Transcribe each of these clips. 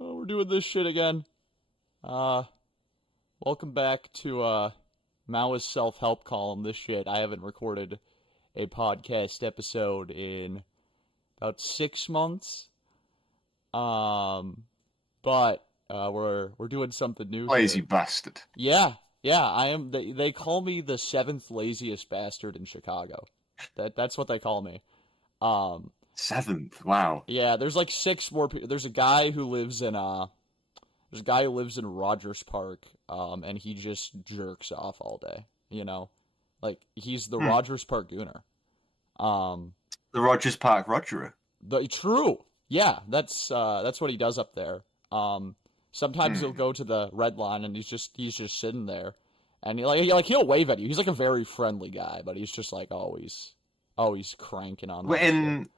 Oh, we're doing this shit again. Uh, Welcome back to Maoist self-help column. This shit. I haven't recorded a podcast episode in about 6 months. Um, but we're doing something new Lazy here. bastard. Yeah, yeah. I am. They call me the seventh laziest bastard in Chicago. That's what they call me. Um, Seventh. Wow. yeah. There's like six more people. There's a guy who lives in Rogers Park, and he just jerks off all day. Like he's the Hmm. Rogers Park Gooner. Um, The Rogers Park Rogerer. true, yeah, that's what he does up there. Um, Sometimes he'll Hmm. go to the Red Line and he's just sitting there, and he'll wave at you. He's like a very friendly guy, but he's just like always cranking on We're that shit.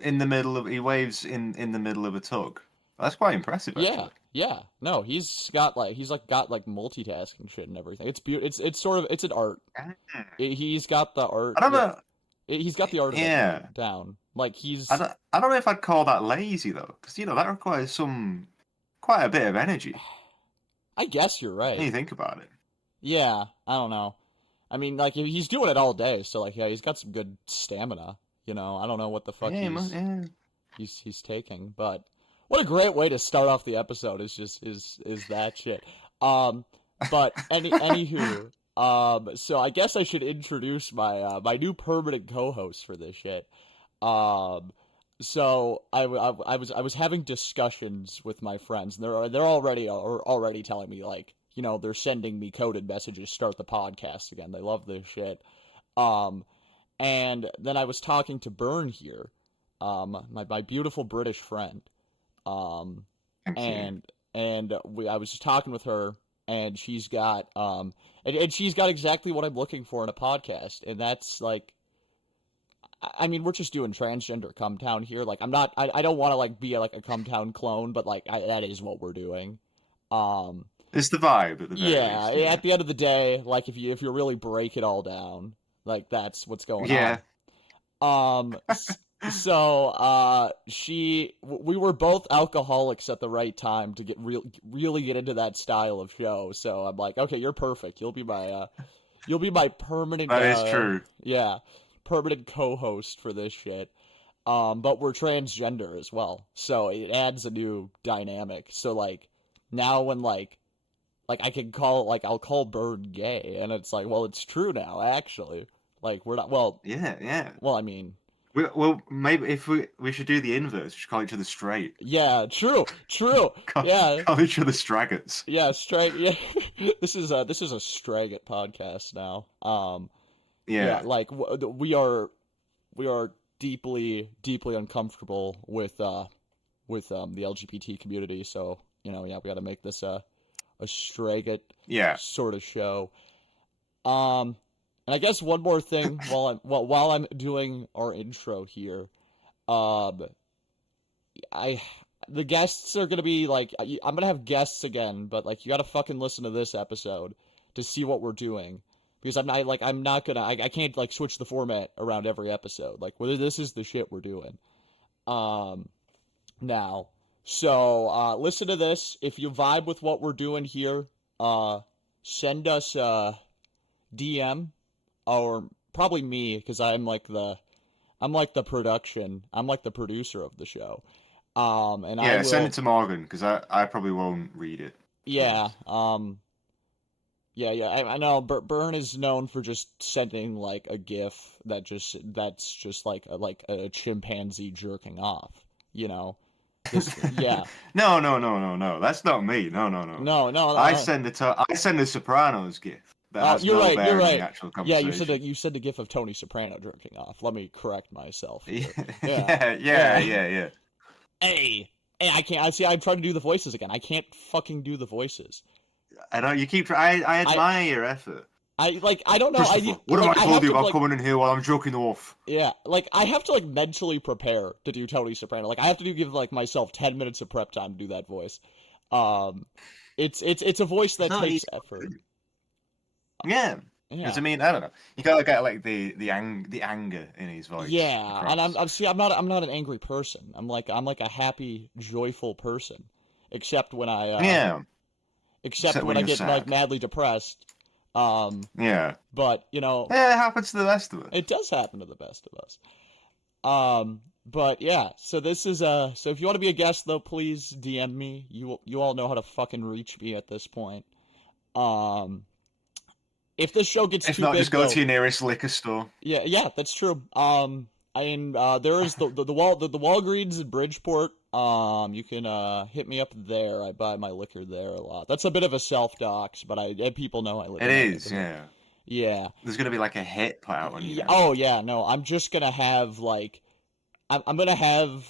in the middle of he waves in the middle of a tug. That's quite impressive, Yeah, actually. yeah. No, he's got like multitasking shit and everything. It's sort of it's an art. Ah. He's got the art. I don't Yeah, know. he's got the art of it Yeah. down. Like I he's. don't. I don't know if I'd call that lazy though, because that requires quite a bit of energy. I guess you're When right. you think about it. Yeah, I don't know. I mean, like he's doing it all day, so like yeah, he's got some good stamina. I don't know what the fuck Yeah, man, yeah. he's taking, but what a great way to start off the episode is that shit. Um, but anywho, so I guess I should introduce my new permanent co-host for this shit. Um, so I was having discussions with my friends, and they're already telling me like they're sending me coded messages start the podcast again. They love this shit. Um, and then I was talking to Bern here, my beautiful British friend, um, Thank you. and I was just talking with her, and and she's got exactly what I'm looking for in a podcast, and that's like, I mean, we're just doing transgender come town here. Like, I don't want to like be like a come town clone, but like that is what we're doing. Um, It's the vibe at the very yeah, least. Yeah. at the end of the day, like if you really break it all down, like that's what's going on. Yeah. We were both alcoholics at the right time to really get into that style of show. So I'm like, okay, you're perfect. You'll be my permanent, That is true. yeah, permanent co-host for this shit. But we're transgender as well, so it adds a new dynamic. So like now when like I can call like I'll call Bird gay, and it's like, well, it's true now, actually. Like we're not Yeah, yeah. well, I mean, Well, maybe if we should do the inverse, we should call each other straight. yeah, true, Call, yeah, call each other straggots. yeah, straight, yeah. This is a Straggit podcast now. Yeah, Yeah. like we are deeply uncomfortable with the LGBT community, so yeah, we got to make this a Straggit Yeah. sort of show. Um, and I guess one more thing while I'm doing our intro here, um, I the guests are gonna be like I'm gonna have guests again, but like you gotta fucking listen to this episode to see what we're doing because I'm not gonna I can't like switch the format around every episode. Like whether this is the shit we're doing. Um, Now, so listen to this. If you vibe with what we're doing here, uh, send us DM or probably me because I'm like the producer of the show. And I Yeah, send it will, to Morgan, because I probably won't read it, to be yeah, honest. yeah. I know Bern is known for just sending like a GIF that's just like a chimpanzee jerking off. You know, yeah. No, no, no, no, no. That's not me. No, no, no. No, no, no. I send the Sopranos gift that Oh, has you're no right. You're bearing on the right. actual Yeah, conversation. you said the gif of Tony Soprano jerking off. Let me correct myself Yeah, here. Yeah, yeah, yeah, yeah. yeah, yeah. Hey, hey, I can't. I see. I'm trying to do the voices again. I can't fucking do the voices. I know you keep. I I, admire your effort, I don't know. Christopher. What have Like I I told have you to about like coming in here while I'm joking off? yeah, like I have to like mentally prepare to do Tony Soprano. Like I have to give like myself 10 minutes of prep time to do that voice. Um, it's a voice It's that not takes easy. effort. Yeah, because Yeah. I mean, I don't know. You gotta get like the anger in his voice Yeah, and across. I'm not an angry person. I'm like a happy, joyful person. except when Except when I you're get like sad. madly depressed. Yeah. But Yeah, it happens to the best of us. it does happen to the best of us. But yeah, so this is so if you want to be a guest though, please DM me. You all know how to fucking reach me at this point. Um, if this show gets If too not, just big go to though, your nearest liquor store. yeah, that's true. I mean, there is the Walgreens in Bridgeport. You can hit me up there. I buy my liquor there a lot. That's a bit of a self dox, but people know I live It in that is, neighborhood. yeah. Yeah. There's gonna be like a hit put out on you Yeah. now. Oh yeah. No, I'm just gonna have like I'm gonna have.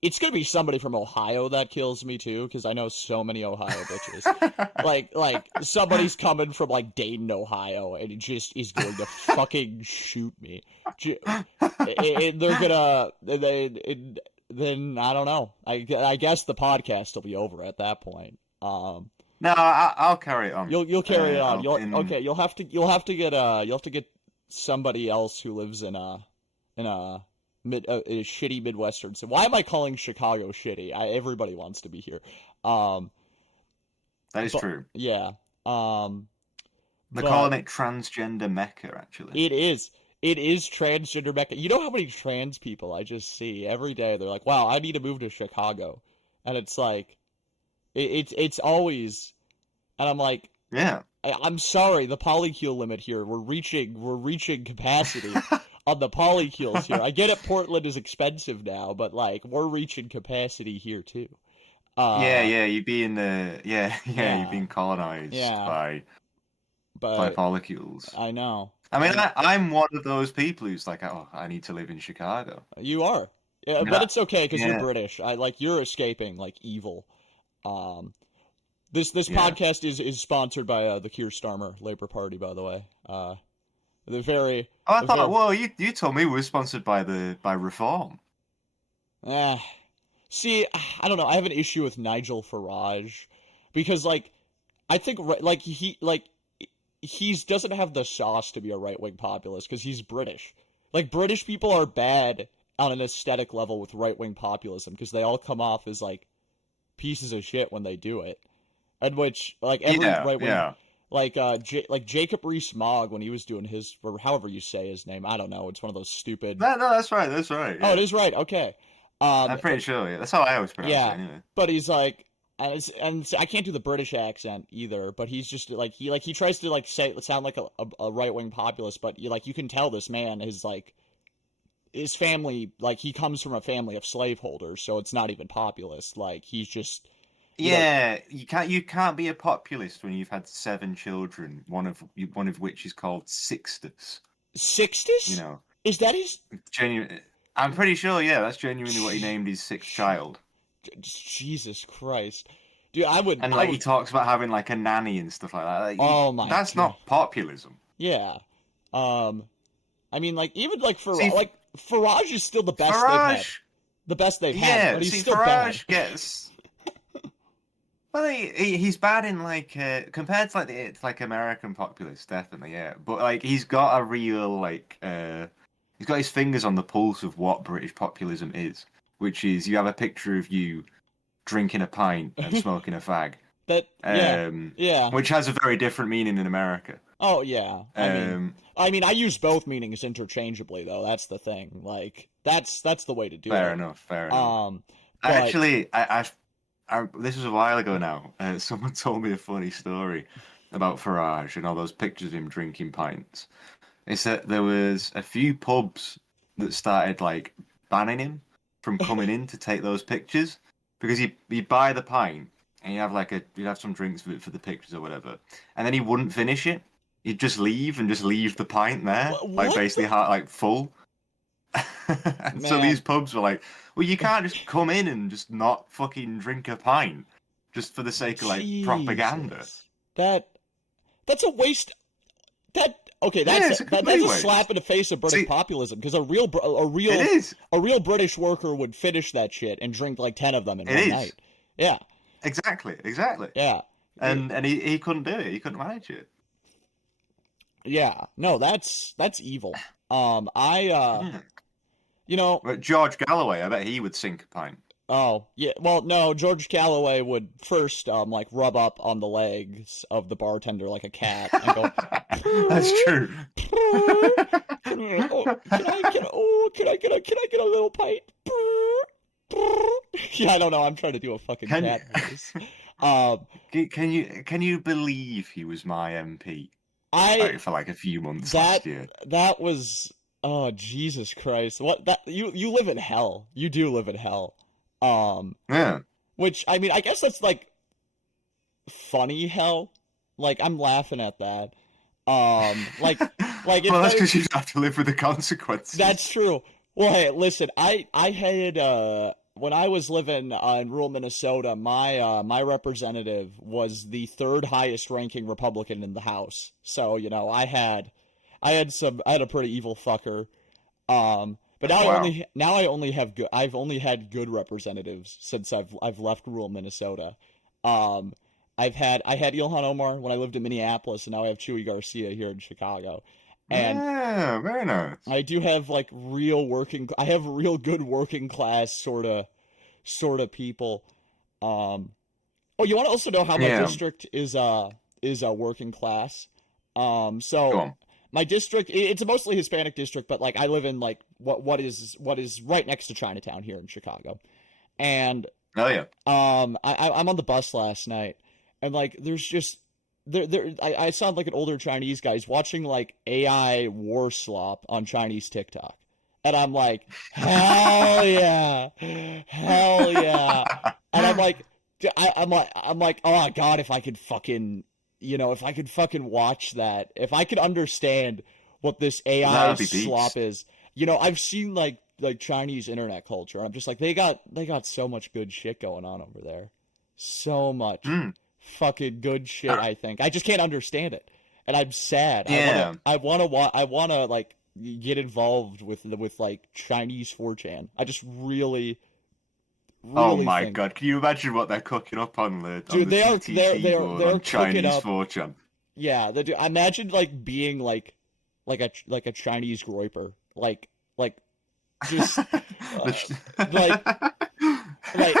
It's gonna be somebody from Ohio that kills me too, because I know so many Ohio bitches. Like somebody's coming from like Dayton, Ohio, and it just is going to fucking shoot me. They're gonna then I don't know. I guess the podcast will be over at that point. No, I'll carry it on. You'll carry it on. In... You'll have to get somebody else who lives in a a shitty Midwestern. So why am I calling Chicago shitty? Everybody wants to be here. That is But true. yeah. They're But calling it transgender Mecca, actually. it is. It is transgender Mecca. You know how many trans people I just see every day? They're like, "Wow, I need to move to Chicago," and it's like, it's always, and I'm like, Yeah. I'm sorry, the polycule limit here. We're reaching capacity on the polycules here. I get it, Portland is expensive now, but like we're reaching capacity here too. Uh, Yeah, you're being you're yeah, being colonized yeah, by but molecules. I know. I mean, I I'm one of those people who's like, oh, I need to live in Chicago. You are. I Yeah, mean, but it's okay because you're yeah, British. I like you're escaping like evil. Um, this yeah. podcast is sponsored by the Keir Starmer Labour Party, by the way. The very Oh, I the thought, very well, you told me we were sponsored by Reform. eh. See, I don't know. I have an issue with Nigel Farage because like I think he doesn't have the sauce to be a right wing populist because he's British. Like British people are bad on an aesthetic level with right wing populism because they all come off as like pieces of shit when they do it. And which like every Yeah, right wing yeah. like Jacob Rees-Mogg when he was doing his or however you say his name, I don't know. It's one of those stupid. No, that's right. That's right. Oh, it Yeah, is right. Okay. I'm pretty sure. Yeah, that's how I always pronounce it Yeah, anyway. but he's like, and I can't do the British accent either. But he's just he tries to like say sound like a right wing populist, but you can tell this man is like his family like he comes from a family of slaveholders, so it's not even populist. Like he's just you know Yeah, you can't be a populist when you've had 7 children, one of which is called Sixtus. You Sixtus. know, Is that his? genuine. I'm pretty sure. Yeah, that's genuinely what he named his sixth child. Jesus Christ, dude! And I like he would. talks about having like a nanny and stuff like that. Oh my That's God. not populism. Yeah. Um. I mean, like even like See, Farage is still the best they've had. Farage. The best they've had, Yeah, but he's see, still bad. Farage gets. Well, he's bad in like compared to like it's like American populists, definitely, yeah. But like he's got a real like he's got his fingers on the pulse of what British populism is, which is you have a picture of you drinking a pint and smoking a fag, Yeah, yeah. which has a very different meaning in America. Oh yeah. Um, I mean, I use both meanings interchangeably though. That's the thing. Like that's the way to do fair it. enough, fair enough. Um, I but actually, this was a while ago now. Someone told me a funny story about Farage and all those pictures of him drinking pints. It's that there was a few pubs that started like banning him from coming in to take those pictures because he'd buy the pint and you'd have some drinks for the pictures or whatever, and then he wouldn't finish it. He'd just leave the pint there, like what basically like full. And so these man? pubs were like, well, you can't just come in and just not fucking drink a pint just for the sake of like propaganda. Jesus, that's a waste. That okay? Yeah, it's a That's complete a waste. slap in the face of British See, populism because it is. a real British worker would finish that shit and drink like 10 of them in It one is. night. Yeah, Exactly. yeah. And he couldn't do it. He couldn't manage it. Yeah, no, that's evil. I Yeah. you know, But George Galloway, I bet he would sink a pint. Oh, yeah. Well, no, George Calloway would first like rub up on the legs of the bartender like a cat and go, That's "Purr, true. purr, oh, can I get a little pint? Purr, purr." Yeah, I don't know. I'm trying to do a fucking Can cat voice. Um, can you believe he was my MP I for like a few months that last year? that was oh Jesus Christ. What that you live in hell. You do live in hell. Um, Yeah. which I mean, I guess that's like funny hell. Like I'm laughing at that. Like if Well, that's they because you have to live with the consequences. that's true. Well, hey, listen, I had when I was living in rural Minnesota, my representative was the third highest ranking Republican in the House. So, you know, I had a pretty evil fucker. But Wow. now I only have good I've only had good representatives since I've left rural Minnesota. Um, I had Ilhan Omar when I lived in Minneapolis, and now I have Chewy Garcia here in Chicago. And Yeah, very nice. I do have like I have real good working class sort of people. Um, oh, you want to also know how my Yeah, district is working class? go So on. my district it's a mostly Hispanic district, but like I live in like what is right next to Chinatown here in Chicago. And Oh yeah. I'm on the bus last night, and like there's just I sound like an older Chinese guy. He's watching like AI war slop on Chinese TikTok, and I'm like, hell yeah, hell yeah, and I'm like, I'm like, oh God, if I could fucking, you know, if I could fucking watch that, if I could understand what this That AI would be slop beast. is, you know, I've seen like Chinese internet culture. I'm just like they got so much good shit going on over there. So much Hmm. fucking good shit, Uh, I think. I just can't understand it. And I'm sad. yeah. I want to like get involved with like Chinese 4chan. I just Oh really my think. God, can you imagine what they're cooking up on Dude, the TTT board they're on cooking Chinese up. 4chan? Yeah, they do. Imagine like being like a Chinese groiper. Like just The uh, sh- like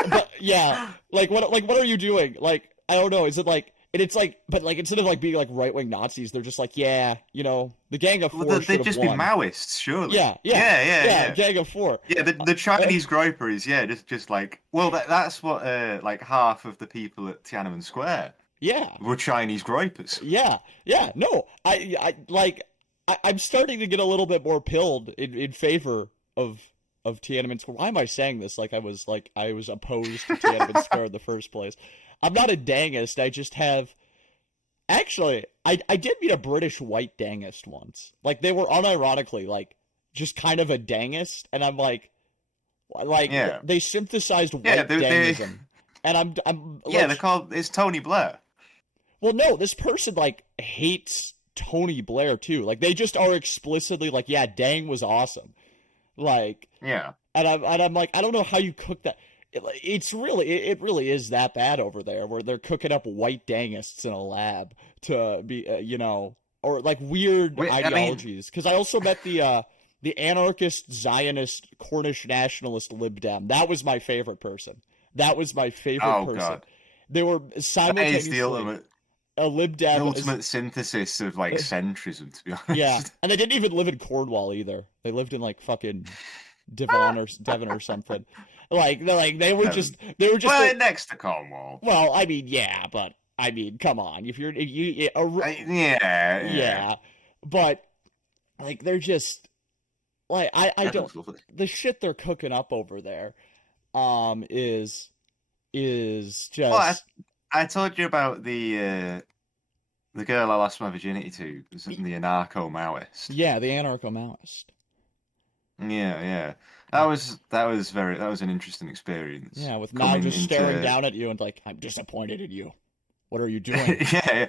but yeah, like what are you doing? Like I don't know. Is it like and it's like but like instead of like being like right wing Nazis, they're just like yeah, you know, the Gang of Well, Four should they'd have just be won. Maoists, surely. Yeah, yeah, Yeah, yeah, yeah, yeah. Gang of Four. Yeah, Uh, the uh, Chinese groper is, yeah, just like, well, that's what like half of the people at Tiananmen Square yeah, were Chinese groypers. yeah, yeah. No, I like I'm starting to get a little bit more pilled in favor of Tiananmen Square. Why am I saying this? Like I was opposed to Tiananmen Square in the first place. I'm not a dangist. I just have actually, I did meet a British white dangist once. Like they were unironically like just kind of a dangist, and I'm like Yeah, they synthesized yeah, white they dangism, and I'm yeah, like, they're called. It's Tony Blair. well, no, this person like hates Tony Blair too. Like they just are explicitly like, yeah, Dang was awesome. Like, Yeah. and I'm like, I don't know how you cook that. It really is that bad over there where they're cooking up white dangists in a lab to be you know or like weird I mean, ideologies because I also met the anarchist Zionist Cornish nationalist Lib Dem. That was my favorite person. That was my favorite oh person. God, They were that is simultaneously a Lib Dem is ultimate synthesis of like centrism, to be yeah, honest. and they didn't even live in Cornwall either. They lived in like fucking Devon or something. Like they were just Well, next to Cornwall. well, I mean, yeah, but I mean, come on. If you're Yeah, yeah. yeah, but like they're just like I That don't was lovely. the shit they're cooking up over there is Well, just I told you about the girl I lost my virginity to, was the anarcho Maoist. yeah, the anarcho Maoist. Yeah, yeah. That was an interesting experience. Yeah, with Mao Coming just staring into down at you and like, I'm disappointed in you. What are you doing? yeah,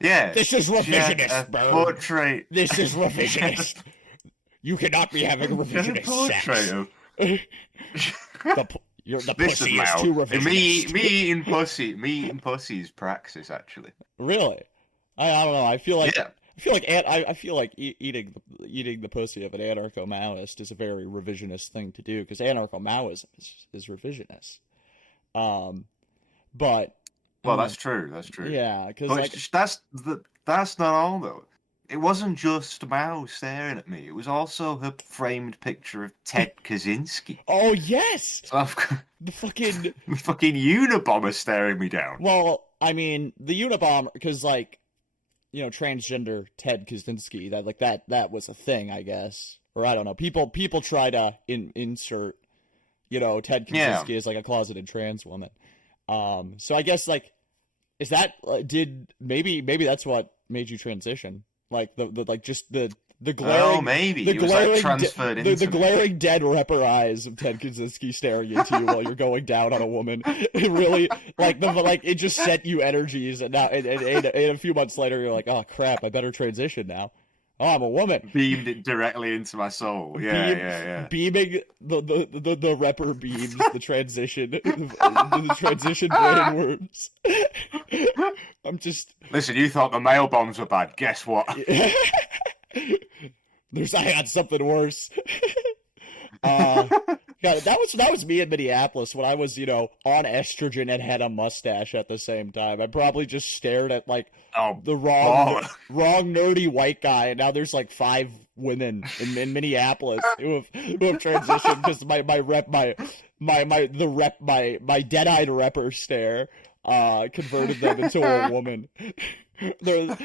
yeah. This is She had a revisionist, Bern. portrait. This is She had revisionist. You cannot be having she had a revisionist portrait sex. of. The This is pussy is Mao. too revisionist. Me eating pussy is praxis actually. Really? I don't know. Yeah. I feel like eating the pussy of an anarcho-Maoist is a very revisionist thing to do because anarcho-Maoism is revisionist. Um, but Well, that's true. That's true. yeah, because But like that's not all though. It wasn't just Mao staring at me. It was also her framed picture of Ted Kaczynski. oh yes, So I've got the fucking the fucking Unabomber staring me down. well, I mean the Unabomber because like transgender Ted Kaczynski that was a thing I guess or I don't know people try to insert Ted Kaczynski as like a closeted trans woman. So I guess like is that did maybe that's what made you transition like the like just the glaring maybe the it was glaring like transferred into the me. glaring dead repper eyes of Ted Kaczynski staring into you while you're going down on a woman. It really like it just sent you energies and now and a few months later you're like, oh crap, I better transition now. Oh, I'm a woman. Beamed it directly into my soul. Yeah. Beaming the repper beams, the transition, the transition brain worms. I'm just. Listen, you thought the mail bombs were bad. Guess what? I got something worse. God, that was me in Minneapolis when I was, on estrogen and had a mustache at the same time. I probably just stared at like the wrong nerdy white guy, and now there's like 5 women in Minneapolis who have transitioned because my dead-eyed repper stare converted them into a woman. They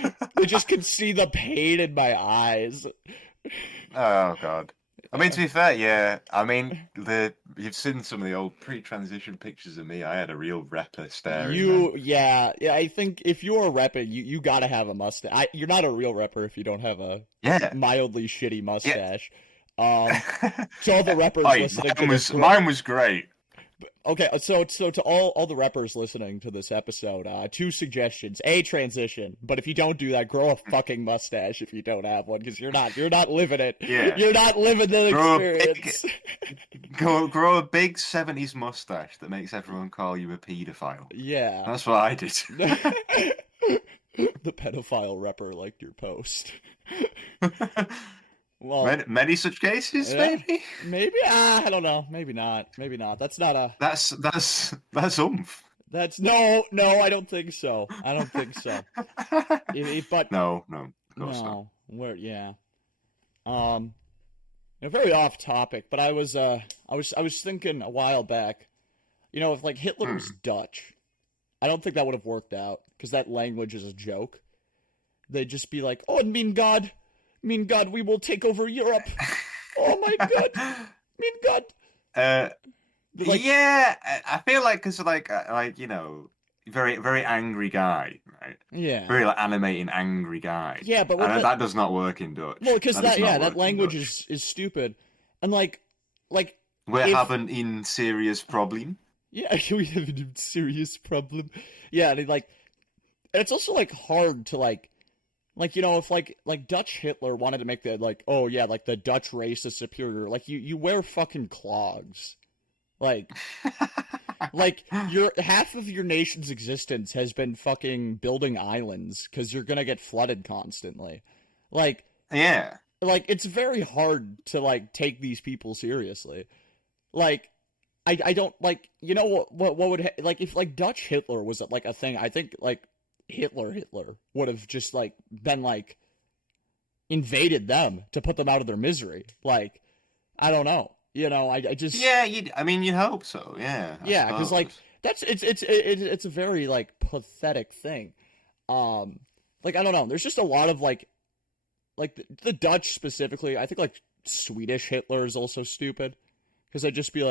just can see the pain in my eyes. Oh god. I mean, to be fair, yeah. I mean, you've seen some of the old pre-transition pictures of me. I had a real rapper staring. Yeah. I think if you're a rapper, you gotta have a mustache. You're not a real rapper if you don't have a mildly shitty mustache. Yeah. To all the rappers listening to this, mine was great. Okay, so to all the rappers listening to this episode, 2 suggestions: A, transition, but if you don't do that, grow a fucking mustache if you don't have one, because you're not living it. Yeah. You're not living the experience. Grow a big 70s mustache that makes everyone call you a paedophile. Yeah, that's what I did. The pedophile rapper liked your post. Well, many such cases, maybe. Maybe I don't know. Maybe not. That's not a. That's oomph. That's no. I don't think so. But no. Where very off topic. But I was thinking a while back. If like Hitler was Dutch, I don't think that would have worked out because that language is a joke. They'd just be like, "Oh, mean God, we will take over Europe." Oh my God, mean God. Yeah, I feel like because very very angry guy, right? Yeah. Very animating angry guy. Yeah, but that does not work in Dutch. Well, because that language is stupid, and like. We have in serious problem. Yeah, we have a serious problem. Yeah, and it's also hard to if Dutch Hitler wanted to make the the Dutch race is superior, you wear fucking clogs. Your half of your nation's existence has been fucking building islands because you're gonna get flooded constantly. Yeah. It's very hard to take these people seriously. I don't what would if Dutch Hitler was a thing, I think Hitler would have just been invaded them to put them out of their misery. I don't know. I just you'd hope so. Yeah. Yeah, because it's a very pathetic thing. I don't know. There's just a lot of the Dutch specifically. I think Swedish Hitler is also stupid because I'd just be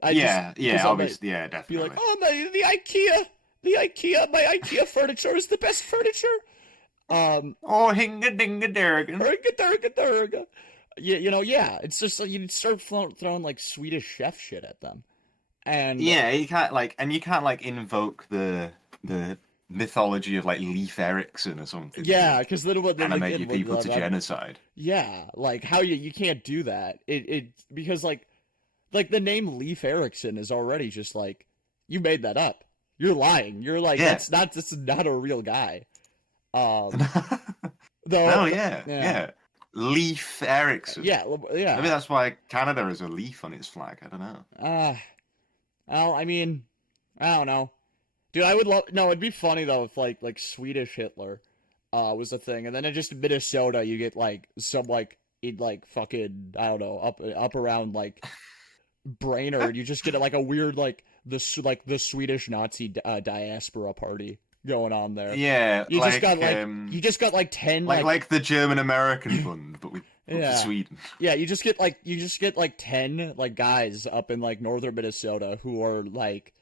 obviously, definitely. Be like, oh the IKEA, my IKEA furniture is the best furniture. Oh, hinga-dinga-durga. Yeah, it's just you'd start throwing Swedish chef shit at them, and you can't invoke the mythology of Leif Erikson or something. Yeah, because then what animate your people to genocide. Yeah, how you can't do that. It because the name Leif Erikson is already just you made that up. You're lying. You're that's not a real guy. Though, No, yeah, yeah. Leif Erikson. yeah, yeah. Maybe that's why Canada has a leaf on its flag. I don't know. Well, I mean, I don't know. Dude, I would love. No, it'd be funny though if like Swedish Hitler, was a thing, and then in just Minnesota you get like some like in like fucking I don't know up around like Brainerd, you just get like a weird like the Swedish Nazi diaspora party going on there. Yeah, You like just got like you just got like 10 like the German American Fund, but with yeah. Sweden. Yeah, you just get like 10 like guys up in like northern Minnesota who are like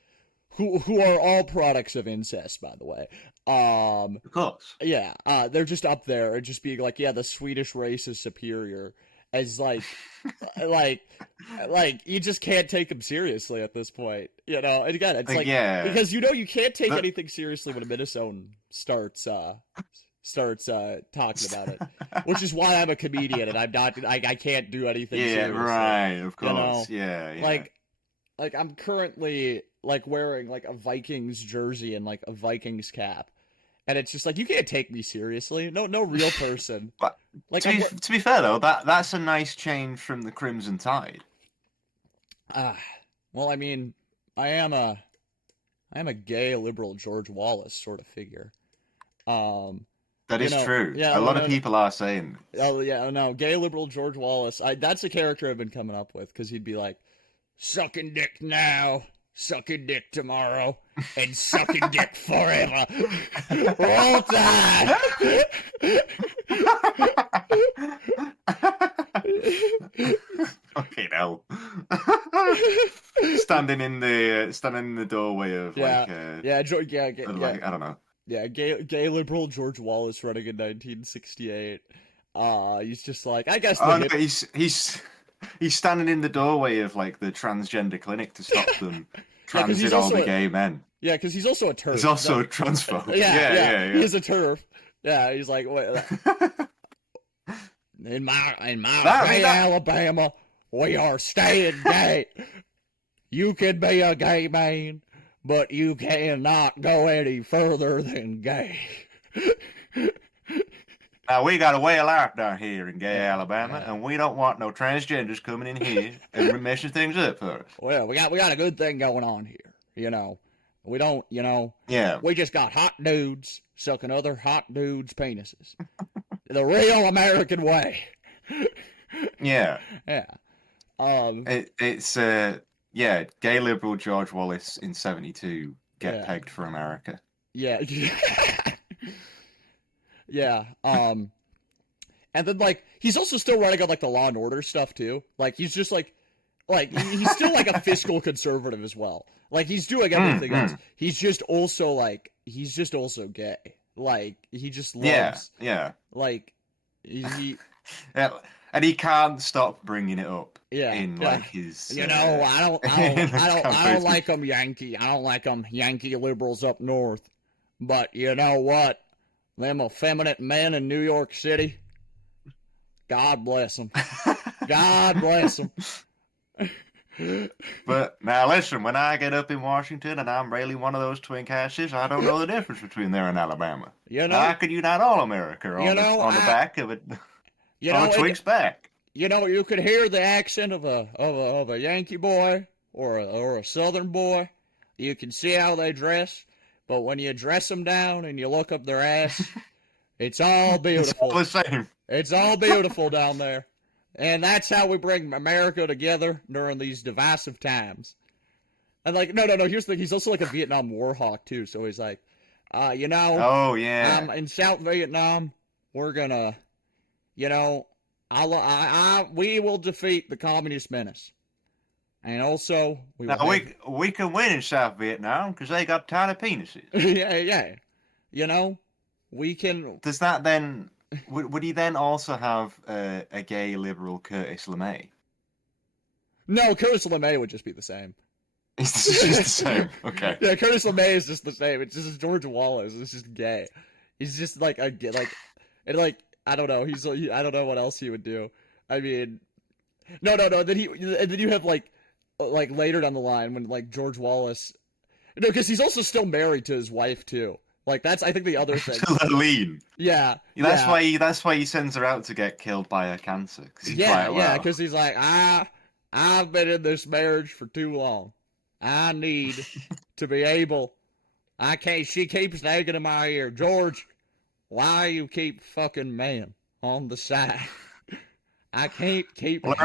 who are all products of incest, by the way. Of course. Yeah, they're just up there and just being like, yeah, the Swedish race is superior, as like, like you just can't take them seriously at this point, you know. And again, it's like yeah. because you know you can't take anything seriously when a Minnesotan starts talking about it, which is why I'm a comedian and I'm not I can't do anything. Yeah, seriously, right. Of course. You know? Yeah. Like I'm currently like wearing like a Vikings jersey and like a Vikings cap. And it's just like, you can't take me seriously. No real person. But like to be fair though, that's a nice change from the Crimson Tide. Well, I mean, I am a gay liberal George Wallace sort of figure. That is true. Yeah, a lot of people are saying this. Oh yeah, no, gay liberal George Wallace. That's a character I've been coming up with because he'd be like, sucking dick now, sucking dick tomorrow, and sucking dick forever. Roll Tide! Okay, no. standing in the doorway of like I don't know. Yeah, gay liberal George Wallace running in 1968. He's just like, I guess. No, he's standing in the doorway of like the transgender clinic to stop them transit all the gay men. Yeah, because he's also a TERF. He's also a transphobe. Yeah. He's a TERF. Yeah, he's like, wait. in my gay Alabama, we are staying gay. You can be a gay man, but you cannot go any further than gay. Now, we got a way of life down here in gay Alabama, and we don't want no transgenders coming in here and messing things up for us. Well, we got a good thing going on here, you know. We don't, you know. Yeah. We just got hot dudes sucking other hot dudes' penises. The real American way. Yeah. Yeah. It's gay liberal George Wallace in 72 get pegged for America. Yeah. Yeah. And then like he's also still running on like the Law and Order stuff too. Like he's just like he's still like a fiscal conservative as well. Like he's doing everything else. He's just also gay. Like he just loves. Yeah. Like he. Yeah, and he can't stop bringing it up. Yeah. In like his. You know, I don't like them Yankee. I don't like them Yankee liberals up north. But you know what? Them effeminate men in New York City. God bless them. God bless them. But now listen, when I get up in Washington and I'm really one of those twink asses, I don't know the difference between there and Alabama. You know, I could unite all America on the back of it. On a twink's back. You know, you could hear the accent of a Yankee boy or a Southern boy. You can see how they dress. But when you dress them down and you look up their ass, it's all beautiful. It's all the same. It's all beautiful down there. And that's how we bring America together during these divisive times. And like, no. Here's the thing. He's also like a Vietnam War hawk too. So he's like, you know. Oh yeah. In South Vietnam, we're gonna, you know, we will defeat the communist menace. And also, we can win in South Vietnam because they got tiny penises. yeah. You know, we can. Does that then? Would he then also have a gay liberal Curtis LeMay? No, Curtis LeMay would just be the same. It's just the same. Okay. Yeah, Curtis LeMay is just the same. It's just George Wallace. It's just gay. He's just like I don't know. I don't know what else he would do. I mean, no. Then you have like later down the line when like George Wallace, no, because he's also still married to his wife too. Like that's I think the other thing. Lurleen. Yeah, That's yeah, why he sends her out to get killed by her cancer. Because he's yeah, like, yeah. well, Because he's like, I've been in this marriage for too long. I need to be able. I can't. She keeps nagging in my ear, George. Why you keep fucking man on the side? I can't keep having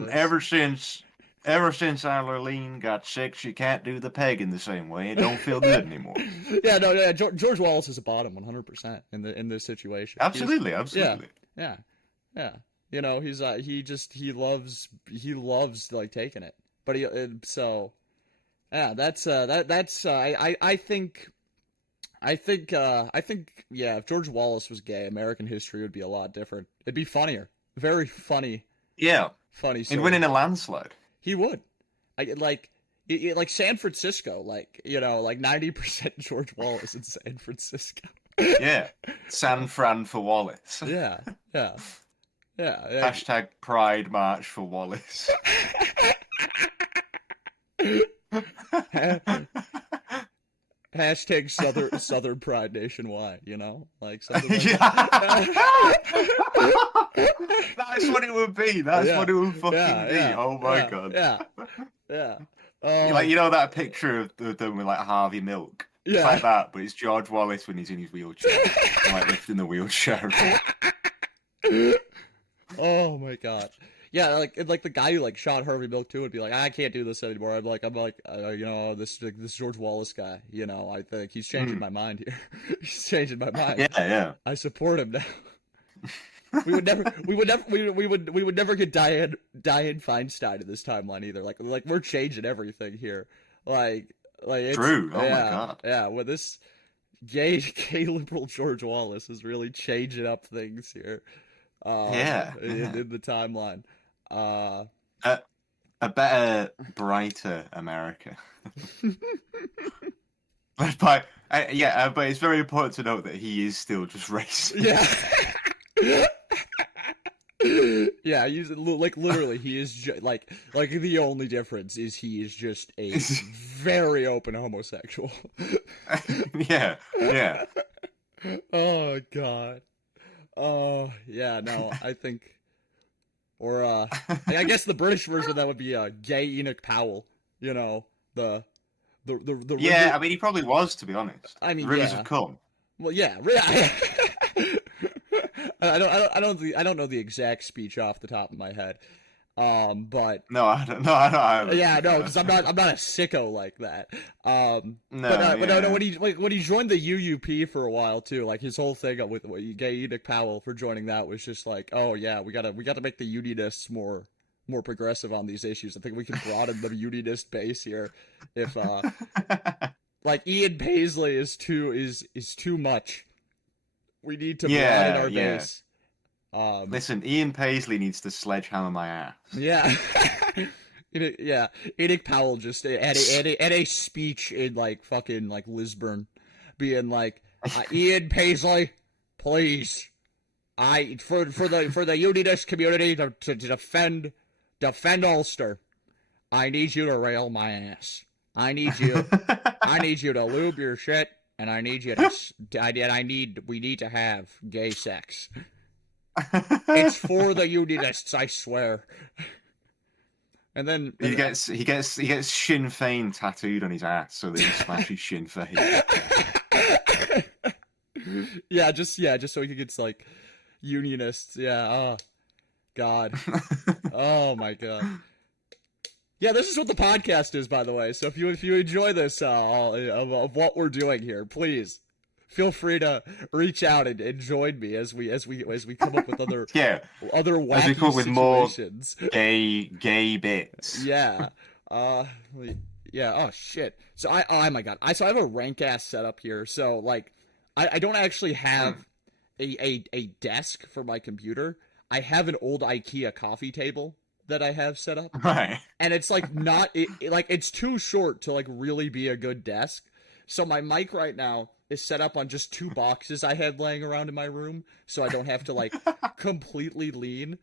Lurleen. this. Ever since our Lurleen got sick, she can't do the pegging the same way. It don't feel good anymore. Yeah, no, yeah. George Wallace is a bottom 100% in this situation. Absolutely, Yeah, absolutely. yeah, yeah. You know, he loves like taking it, but so yeah. I think yeah. If George Wallace was gay, American history would be a lot different. It'd be funnier, very funny, Yeah, funny he'd win story. in a landslide. He would. Like San Francisco, like you know, like 90% George Wallace in San Francisco. Yeah, San Fran for Wallace. Yeah, yeah, yeah. Hashtag Pride March for Wallace. Hashtag Southern Pride nationwide. You know, like something like Yeah, that. that's what it would be. That's Yeah, what it would fucking yeah, be. yeah, Oh my yeah, god. yeah, yeah. Like you know that picture of them with like Harvey Milk. It's Yeah. like that, but it's George Wallace when he's in his wheelchair, like lifting the wheelchair. Oh my god. Yeah, like the guy who like shot Harvey Milk too would be like, I can't do this anymore. I'm like, you know, this George Wallace guy. You know, I think he's changing my mind here. He's changing my mind. Yeah, yeah. I support him now. We would never we would never get Diane Feinstein in this timeline either. Like we're changing everything here. Like it's True. Oh my yeah, god. yeah. With this gay liberal George Wallace is really changing up things here. Yeah. In the timeline. A better, brighter America. But but it's very important to note that he is still just racist. Yeah. Yeah, he's like literally he is like the only difference is he is just a very open homosexual. Yeah, yeah. Oh god. Oh yeah, no, I think or I guess the British version of that would be gay Enoch Powell, you know, the Yeah, river... I mean, he probably was, to be honest. I mean, Rivers yeah. have come. Well, yeah. I don't know the exact speech off the top of my head. But No, I don't. No, I don't. yeah, no, because I'm not a sicko like that. No, But no, yeah. when he joined the UUP for a while too, like his whole thing with gay Enoch Powell for joining that was just like, oh yeah, we gotta make the unionists more progressive on these issues. I think we can broaden the unionist base here. If like Ian Paisley is too much. We need to broaden our base. Listen, Ian Paisley needs to sledgehammer my ass. Yeah. Yeah, Enoch Powell just had a speech in like fucking like Lisbon, being like, Ian Paisley, please, for the unionist community to defend Ulster, I need you to rail my ass. I need you to lube your shit, and I need you to we need to have gay sex. It's for the unionists, I swear. And then he gets Sinn Féin tattooed on his ass so that he smashes Sinn Féin. yeah, just so he gets like unionists. Yeah. Oh, God. Oh my God. Yeah, this is what the podcast is, by the way. So if you enjoy this of what we're doing here, please feel free to reach out and join me as we come up with other other wacky as we come up with situations. More gay bits. Yeah. Yeah. Oh shit. So oh my God. So I have a rank ass setup here. So like I don't actually have a desk for my computer. I have an old IKEA coffee table that I have set up. Right. And it's like not like it's too short to like really be a good desk. So my mic right now is set up on just two boxes I had laying around in my room, so I don't have to like completely lean.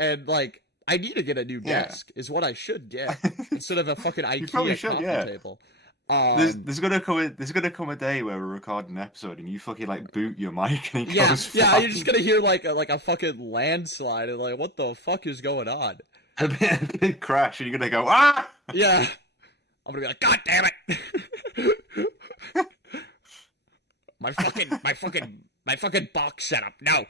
And like I need to get a new desk is what I should get instead of a fucking IKEA coffee table. There's gonna come a day where we're recording an episode and you fucking like boot your mic and it Yeah, goes yeah, fine. you're just gonna hear like a fucking landslide and like, what the fuck is going on? A big crash and you're gonna go ah. Yeah, I'm gonna be like, God damn it! my fucking box setup. No.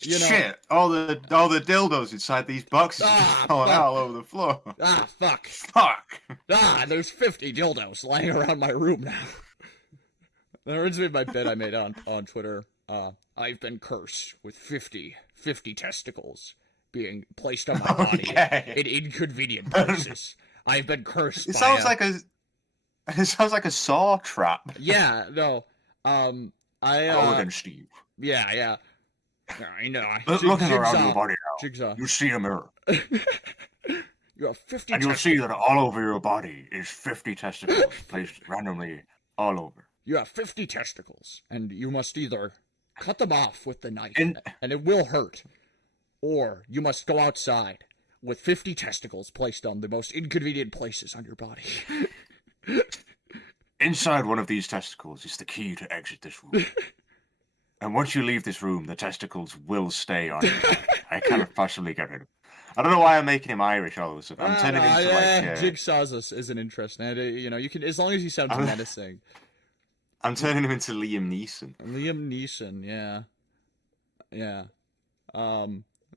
Shit! All the dildos inside these boxes are falling out all over the floor. Ah, fuck. Fuck. There's 50 dildos lying around my room now. That reminds me of my bit I made on Twitter. I've been cursed with 50 testicles being placed on my body in inconvenient places. I've been cursed. It sounds like a saw trap. Yeah, no. Steve. Yeah. I know. Looking around your body now, Jigsaw. you see a mirror. You have 50 and you'll see that all over your body is 50 testicles placed randomly all over. You have 50 testicles, and you must either cut them off with the knife, and it will hurt, or you must go outside with 50 testicles placed on the most inconvenient places on your body. Inside one of these testicles is the key to exit this room. And once you leave this room, the testicles will stay on you. I cannot possibly get rid of them. I don't know why I'm making him Irish all of a sudden. I'm turning into like... Jigsaw's is an interesting. You can, as long as he sounds menacing. I'm turning him into Liam Neeson. Yeah. Yeah. I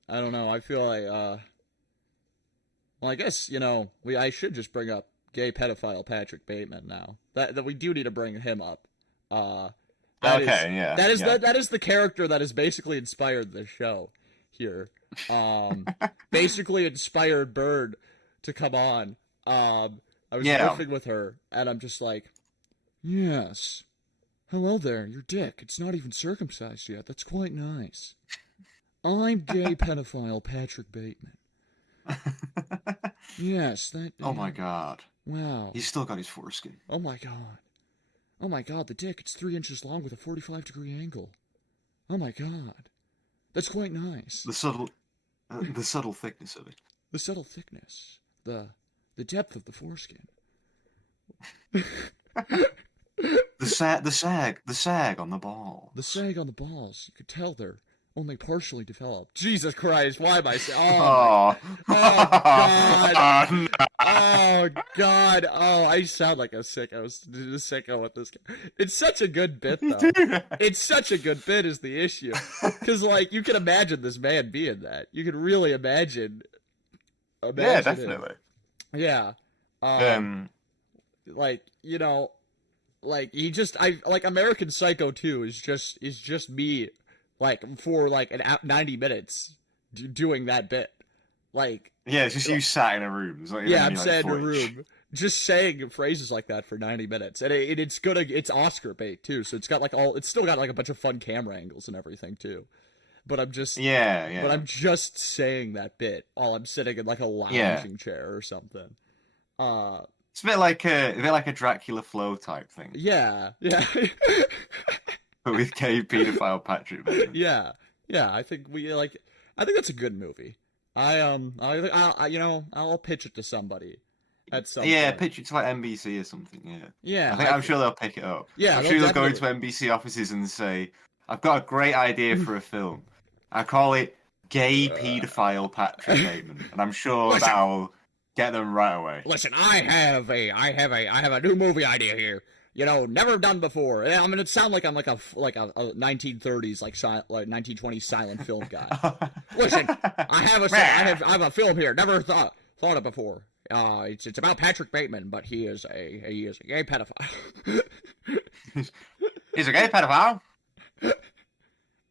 don't know. I feel like, well, I guess, I should just bring up gay pedophile Patrick Bateman now. That we do need to bring him up. That is the character that has basically inspired the show here. Basically inspired Bern to come on. I was riffing with her, and I'm just like, yes. Hello there, your dick. It's not even circumcised yet. That's quite nice. I'm gay pedophile Patrick Bateman. Yes, that... Oh my god. Wow. He's still got his foreskin. Oh my god. Oh my god, the dick, it's 3 inches long with a 45-degree angle. Oh my god. That's quite nice. The subtle thickness of it. The subtle thickness. The depth of the foreskin. The sag on the ball. The sag on the balls. You could tell they're only partially developed. Jesus Christ, why am I saying... God. Oh, God. Oh, I sound like a sicko with this guy. It's such a good bit, though. It's such a good bit is the issue. Because, like, you can imagine this man being that. You can really imagine yeah, definitely. It. Yeah. Like, like, American Psycho 2 is just me, like, for, like, 90 minutes doing that bit. Like... Yeah, it's just you sat in a room. I'm sat in a room, just saying phrases like that for 90 minutes. And it's Oscar bait, too, so it's still got, like, a bunch of fun camera angles and everything, too. But I'm just... Yeah. But I'm just saying that bit while I'm sitting in, like, a lounging chair or something. It's a bit like a Dracula Flow type thing. Yeah. But with gay pedophile Patrick Bateman. Yeah. I think that's a good movie. I'll pitch it to somebody at some point. Pitch it to like NBC or something. Yeah. I'm sure they'll pick it up. Yeah, I'm sure they'll go into NBC offices and say, "I've got a great idea for a film. I call it Gay Pedophile Patrick Bateman," and I'm sure that'll get them right away. Listen, I have a new movie idea here. Never done before. I mean, it sounds like I'm like a 1930s, like 1920s silent film guy. Listen, I have a film here. Never thought it before. It's about Patrick Bateman, but he is a gay pedophile. He's a gay pedophile.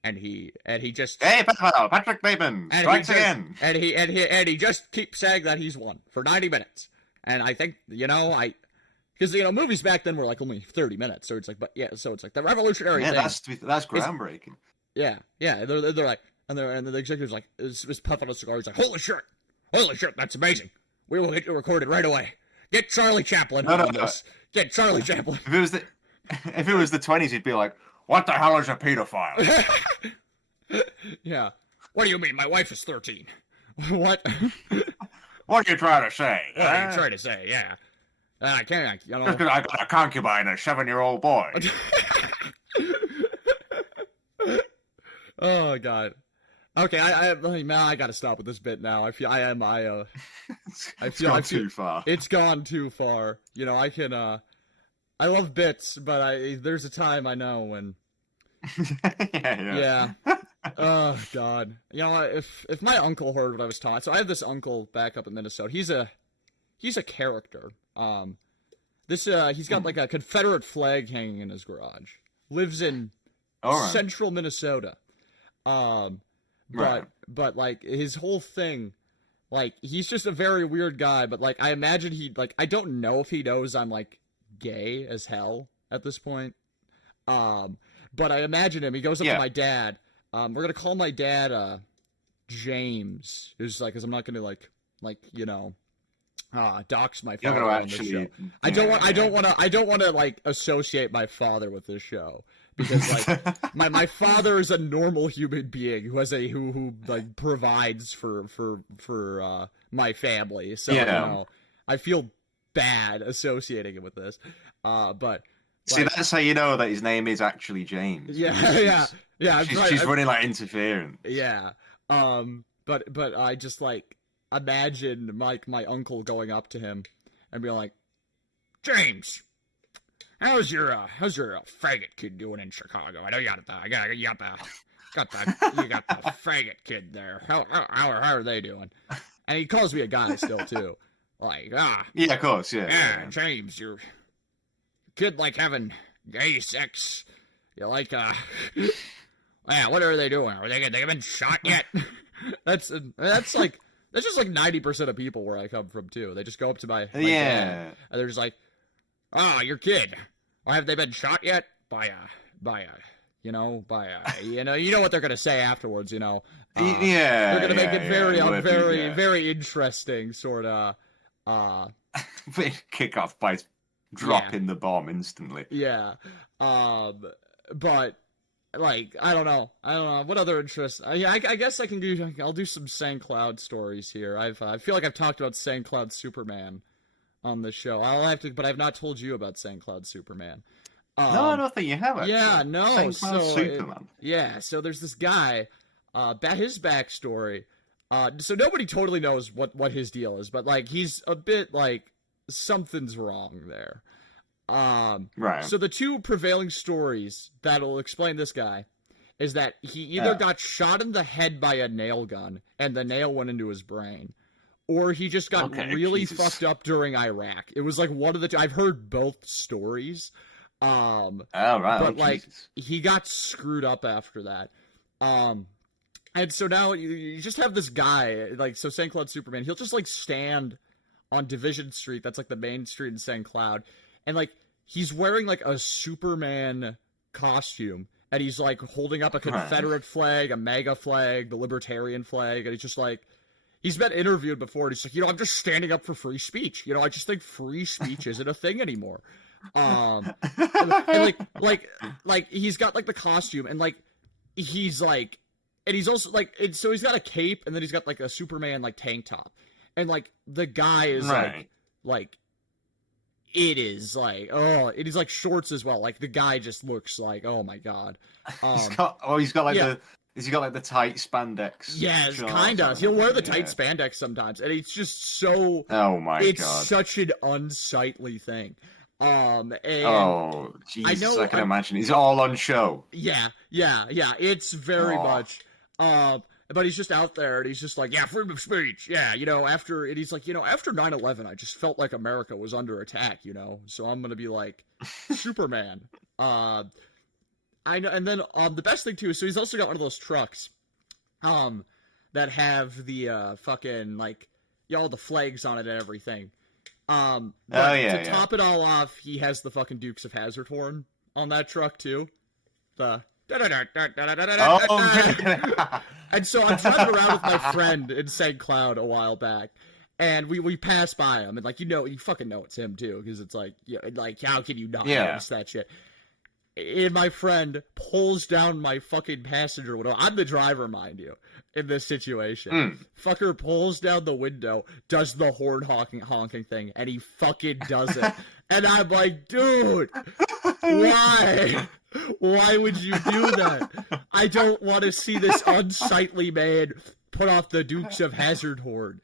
And he just gay pedophile Patrick Bateman strikes again. And he just keeps saying that he's won for 90 minutes. And I think because movies back then were like only 30 minutes, so it's like, so it's like the revolutionary thing. That's groundbreaking. Yeah. They're like, and the executive's like, is puffing a cigar. He's like, holy shit, that's amazing. We will get you recorded right away. Get Charlie Chaplin on this. Get Charlie Chaplin. If it was the 20s, he'd be like, what the hell is a pedophile? Yeah. What do you mean? My wife is 13. What? What are you trying to say? What are you trying to say? Yeah. I can't, you Just know. because I got a concubine, a 7-year-old boy. Oh God. Okay, now I gotta stop with this bit now. It's gone too far. it's gone too far. You know, I love bits, but there's a time I know when, Yeah. yeah. Oh God. You know, if my uncle heard what I was talking, so I have this uncle back up in Minnesota. He's a character. He's got like a Confederate flag hanging in his garage. Lives in All right. central Minnesota. Right. But like his whole thing, like he's just a very weird guy. But like I imagine I don't know if he knows I'm like gay as hell at this point. But I imagine him. He goes up to my dad. We're gonna call my dad James. It's like, cause I'm not gonna like you know, dox my father on this show. I don't want to like associate my father with this show because like my father is a normal human being who has who like provides for my family. So you know, I feel bad associating it with this. But see, that's how you know that his name is actually James. Yeah. She's running like interference. Yeah. But I just like imagine my uncle going up to him and being like, James, how's your faggot kid doing in Chicago? I know you got the faggot kid there. How are they doing? And he calls me a guy still too. Like, yeah, of course, yeah. James, your kid like having gay sex. You like, yeah, what are they doing? Are they been shot yet? That's just like 90% of people where I come from too. They just go up to my dad, and they're just like, your kid. Or have they been shot yet? You know what they're gonna say afterwards. You know, they're gonna make it very interesting, sort of. Kick off by dropping the bomb instantly. Yeah, but like I don't know what other interests. I guess I'll do some St. Cloud stories here. I feel like I've talked about St. Cloud Superman on the show. But I've not told you about St. Cloud Superman. No, I don't think you have. Actually. Yeah, no. St. Cloud Superman. So there's this guy. His backstory. So nobody totally knows what his deal is, but like he's a bit like something's wrong there. Right. So the two prevailing stories that'll explain this guy is that he either got shot in the head by a nail gun and the nail went into his brain, or he just got really fucked up during Iraq. It was like one of the two. I've heard both stories. Right. But like he got screwed up after that. And so now you just have this guy, like, so St. Cloud Superman, he'll just like stand on Division Street, that's like the main street in St. Cloud, and like he's wearing like a Superman costume, and he's like holding up a Confederate flag, a MAGA flag, the Libertarian flag, and he's just like, he's been interviewed before, and he's like, I'm just standing up for free speech. I just think free speech isn't a thing anymore. And like he's got like the costume, and like he's like, and he's also like, so he's got a cape, and then he's got like a Superman like tank top, and like the guy is like it is like, it is like shorts as well. Like the guy just looks like, oh my god. He's got the tight spandex? Yes, kind of. He'll wear the tight spandex sometimes, and it's just so. Oh my god! It's such an unsightly thing. And Jesus, I can imagine. He's all on show. Yeah. It's very much. But he's just out there, and he's just like, freedom of speech. Yeah, after 9/11, I just felt like America was under attack, so I'm gonna be like Superman. I know, and then the best thing too is, so he's also got one of those trucks, that have the fucking like, all the flags on it and everything. To top it all off, he has the fucking Dukes of Hazzard horn on that truck too. The and so I'm driving around with my friend in St. Cloud a while back, and we pass by him, and like you fucking know it's him too, because it's like, like how can you not notice that shit? and my friend pulls down my fucking passenger window. I'm the driver, mind you, in this situation. Fucker pulls down the window, does the horn honking thing, and he fucking does it. And I'm like, dude, why? Why would you do that? I don't want to see this unsightly man put off the Dukes of Hazzard horn.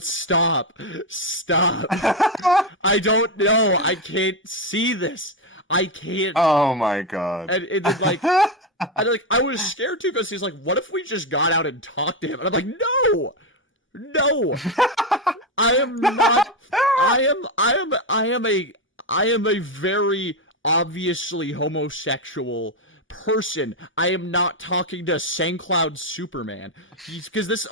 Stop. I don't know. I can't see this. I can't. Oh my god. And it's like, I was scared too, because he's like, what if we just got out and talked to him? And I'm like, no. I am not. I am a very obviously homosexual person. I am not talking to St. Cloud Superman. Because this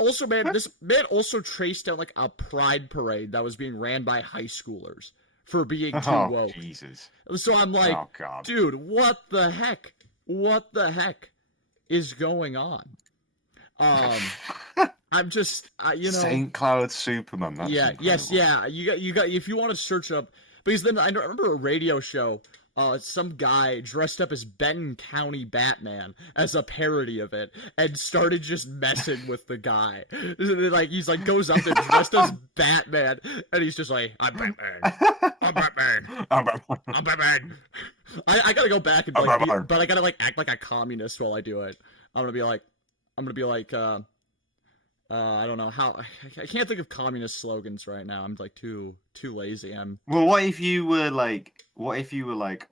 man also traced down like a pride parade that was being ran by high schoolers for being too woke. Jesus. So I'm like, oh, God. dude, what the heck? What the heck is going on? I'm just, St. Cloud Superman. That's incredible. You got. If you want to search it up, because then I remember a radio show. Some guy dressed up as Benton County Batman as a parody of it, and started just messing with the guy. Like he's like goes up there dressed as Batman, and he's just like, "I'm Batman. I'm Batman. I'm Batman." I gotta go back and but I gotta like act like a communist while I do it. I'm gonna be like, I don't know how. I can't think of communist slogans right now. I'm like too lazy. Well, what if you were like? Well,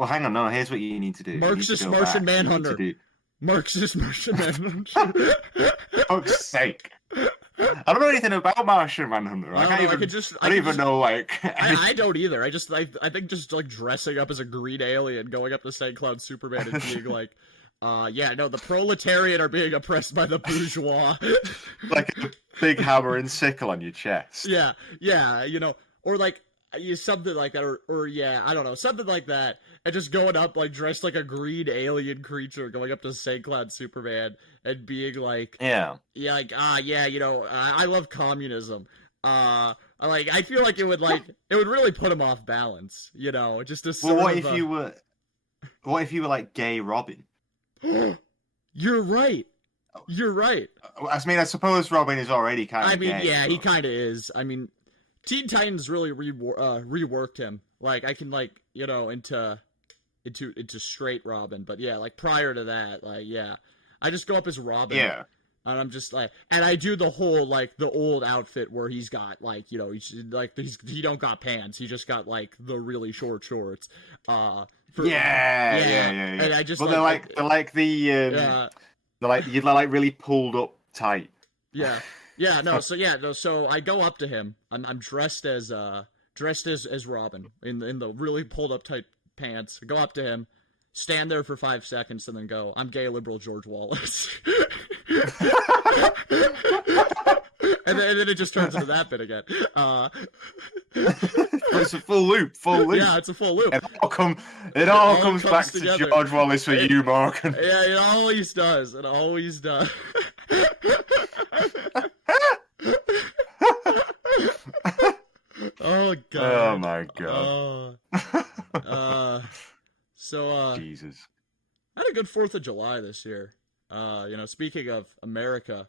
hang on. No, here's what you need to do. Marxist Martian Manhunter. Marxist Martian Manhunter. Oh, sake. I don't know anything about Martian Manhunter. I don't even know. I don't either. I think just like dressing up as a green alien, going up to St. Cloud Superman and being like, the proletariat are being oppressed by the bourgeois. Like a big hammer and sickle on your chest. Yeah, or like something like that, or I don't know, something like that, and just going up like dressed like a green alien creature, going up to St. Cloud Superman and being like, I love communism. I feel like it would really put him off balance, just to sort what if you were like gay Robin? You're right. I mean, I suppose Robin is already kind of gay. Yeah, he kind of is. I mean, Teen Titans really reworked him. Like, I can into straight Robin, but yeah, like prior to that, I just go up as Robin. Yeah. And I'm just like, and I do the whole like the old outfit where he's got he don't got pants. He just got like the really short shorts. Yeah. And I just they're like really pulled up tight. Yeah. So I go up to him. I'm dressed as Robin in the really pulled up tight pants. I go up to him, stand there for 5 seconds, and then go, "I'm gay liberal George Wallace." and then it just turns into that bit again. It's a full loop. Yeah, it's a full loop. It all comes back together. To George Wallace for you, Morgan. Yeah, it always does. Oh god. Oh my god. Jesus. I had a good 4th of July this year. Speaking of America,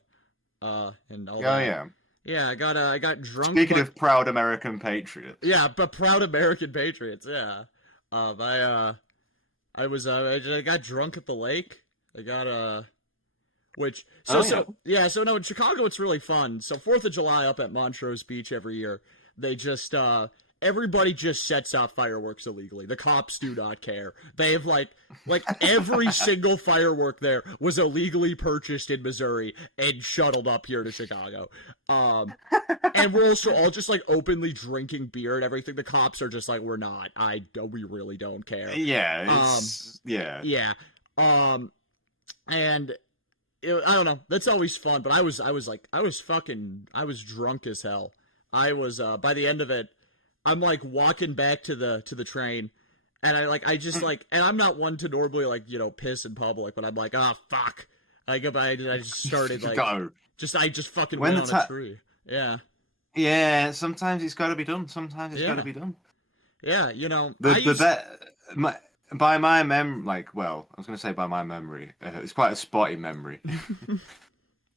and all that. Yeah. Yeah, I got drunk. Speaking of proud American patriots. Yeah, but proud American patriots. Yeah. I got drunk at the lake. I got So in Chicago it's really fun. So 4th of July up at Montrose Beach every year, they just everybody just sets off fireworks illegally. The cops do not care. They have like every single firework there was illegally purchased in Missouri and shuttled up here to Chicago. And we're also all just like openly drinking beer and everything. The cops are just like, we're not. We really don't care. Yeah. Yeah. And I don't know. That's always fun. But I was drunk as hell. I was by the end of it, I'm like walking back to the train, and I I'm not one to normally piss in public, but I'm like, fuck. I just started I just fucking went on a tree. Yeah. Yeah, sometimes it's got to be done. Yeah, by my well, I was going to say by my memory, it's quite a spotty memory.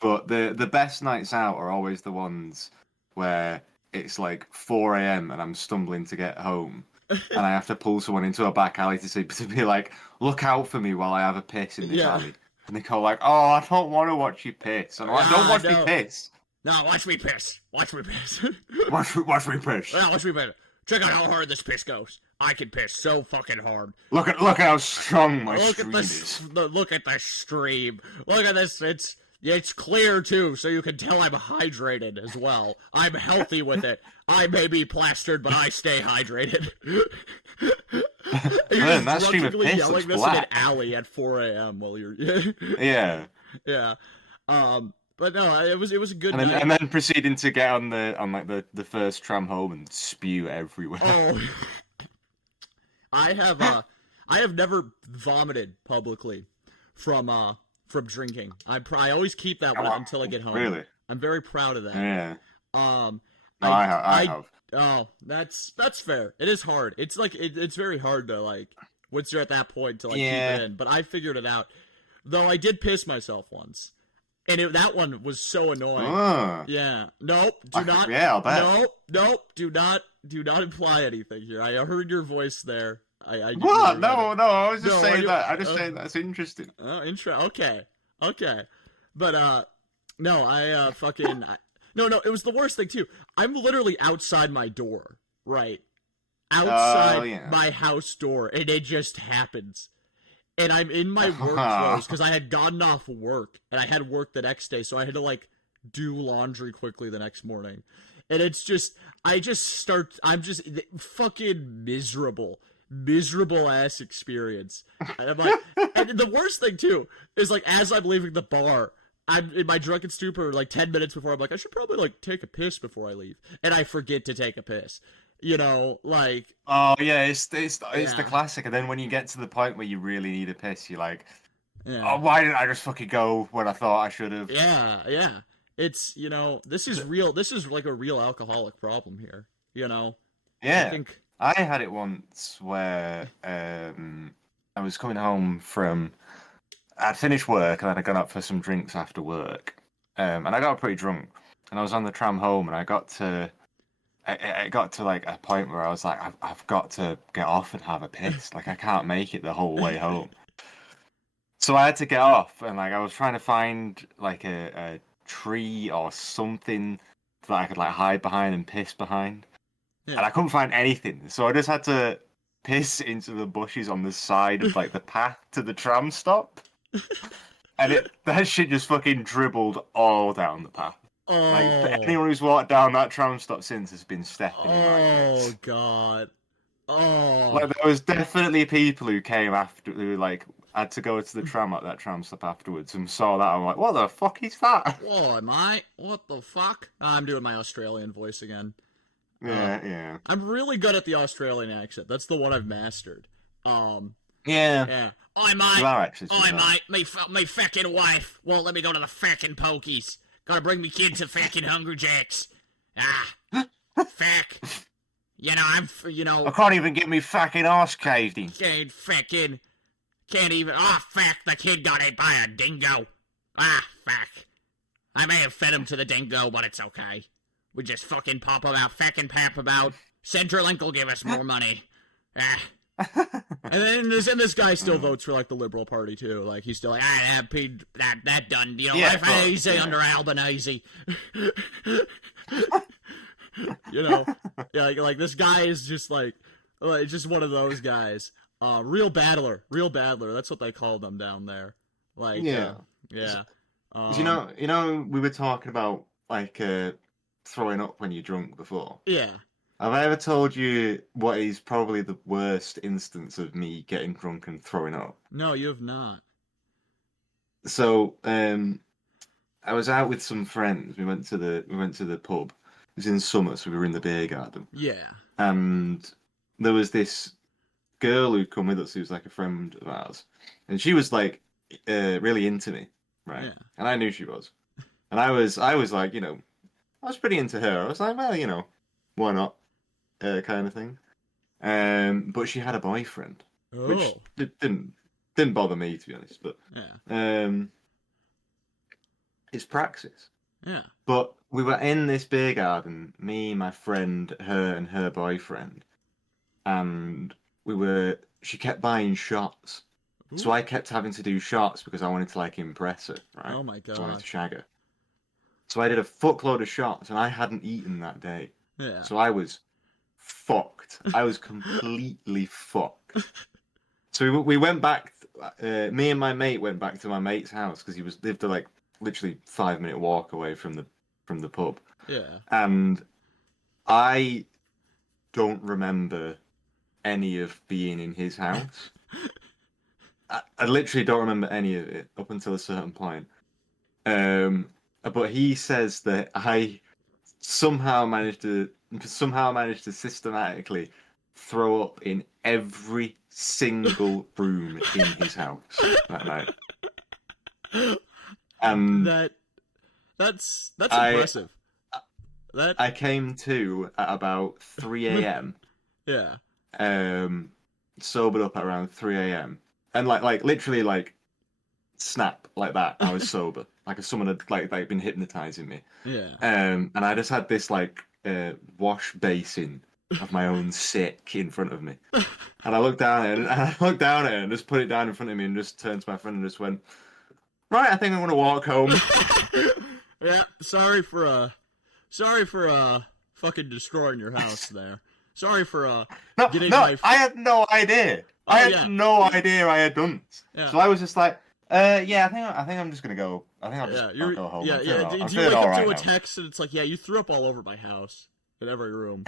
But the best nights out are always the ones where it's like 4 a.m. and I'm stumbling to get home, and I have to pull someone into a back alley to be like, look out for me while I have a piss in this Yeah. alley. And they go like, oh, I don't want to watch you piss. And I'm like, don't watch me no. piss. No, watch me piss. Watch me piss. Watch me piss. Yeah, watch me piss. Check out how hard this piss goes. I can piss so fucking hard. Look at how strong my Look stream at is. look at the stream. Look at this. It's clear too, so you can tell I'm hydrated as well. I'm healthy with it. I may be plastered, but I stay hydrated. You're Man, that stream of piss yelling looks this black. in an alley at 4 a.m. while you're Yeah. yeah. But no, it was a good And night. then proceeding to get on the first tram home and spew everywhere. Oh, I have never vomited publicly from drinking. I always keep that one until I get home. Really? I'm very proud of that. Yeah. Um, No, I have. Oh, that's fair. It is hard. It's like it's very hard to like once you're at that point to like keep it in. But I figured it out. Though I did piss myself once, and that one was so annoying. Oh. Yeah. Nope. Do not. Yeah, I'll bet. Nope. Do not imply anything here. I heard your voice there. I What? No. I was just saying that. I just saying uh, that's interesting. Oh, Okay. But no, I fucking no. It was the worst thing too. I'm literally outside my door, right? Outside my house door, and it just happens. And I'm in my work clothes because I had gotten off work and I had work the next day, so I had to like do laundry quickly the next morning. And it's just, I'm just fucking miserable ass experience. And I'm like, and the worst thing too is like as I'm leaving the bar, I'm in my drunken stupor like 10 minutes before. I'm like, I should probably like take a piss before I leave, and I forget to take a piss. You know, like oh yeah, it's the classic. And then when you get to the point where you really need a piss, you're like, oh, why didn't I just fucking go when I thought I should have? Yeah. It's this is real. This is like a real alcoholic problem here. Yeah. I had it once where I was coming home I'd finished work and then I'd gone up for some drinks after work, and I got pretty drunk, and I was on the tram home, and I got to like a point where I was like, I've got to get off and have a piss. Like I can't make it the whole way home. So I had to get off, and like I was trying to find like a tree or something that I could like hide behind and piss behind. Yeah. And I couldn't find anything. So I just had to piss into the bushes on the side of like the path to the tram stop. And that shit just fucking dribbled all down the path. Oh. Like anyone who's walked down that tram stop since has been stepping in my piss. Oh god. Oh. Like there was definitely people who came after who like had to go to the tram at that tram stop afterwards and saw that. I'm like, what the fuck is that? Whoa, am I? What the fuck? I'm doing my Australian voice again. Yeah. I'm really good at the Australian accent. That's the one I've mastered. Yeah. Oi, mate. Me feckin' wife won't let me go to the feckin' pokies. Gotta bring me kids to feckin' Hungry Jacks. Feck. I can't even get me fucking arse caved in. Can't even. Feck. The kid got ate by a dingo. Feck. I may have fed him to the dingo, but it's okay. We just fucking pop him out, feckin' pap him out. Centrelink will give us more money. And then this guy still votes for like the Liberal Party too. Like he's still like, that done. Life ain't easy under Albanese. Like this guy is just like just one of those guys. Real battler. That's what they call them down there. Like yeah. We were talking about like throwing up when you're drunk before. Yeah. Have I ever told you what is probably the worst instance of me getting drunk and throwing up? No, you have not. So, I was out with some friends. We went to the pub. It was in summer, so we were in the beer garden. Yeah. And there was this girl who'd come with us who was like a friend of ours. And she was like really into me, right? Yeah. And I knew she was. And I was like, I was pretty into her. I was like, well, why not? Kind of thing. But she had a boyfriend. which Oh, didn't bother me to be honest. But yeah, um, it's praxis. yeah. But we were in this beer garden, me, my friend, her, and her boyfriend, and she kept buying shots. So Ooh. I kept having to do shots because I wanted to like impress her, right? Oh my So I wanted God. to shag her. So I did a fuckload of shots and I hadn't eaten that day. Yeah. So I was fucked. I was completely fucked. So we went back, me and my mate went back to my mate's house because he lived a like literally 5 minute walk away from the pub. Yeah. And I don't remember any of being in his house. I literally don't remember any of it up until a certain point. But he says that I somehow managed to systematically throw up in every single room in his house that night. And That that's I impressive. That I came to at about 3 a.m. yeah. Um, sobered up at around 3 a.m. And like literally like snap like that. I was sober. Like if someone had like been hypnotizing me. Yeah. And I just had this like wash basin of my own sick in front of me. And I looked down at it, and I looked down at it and just put it down in front of me and just turned to my friend and just went, right, I think I'm gonna walk home. Yeah, sorry for fucking destroying your house there. Sorry for No, getting no, my I had no idea. I Oh had yeah. no idea I had done it. Yeah. So I was just like, yeah, I think I'm just gonna go. I think Yeah, I'll you're go home. yeah, yeah. I'm Do you feeling wake all up right to a now. text and it's like, yeah, you threw up all over my house in every room.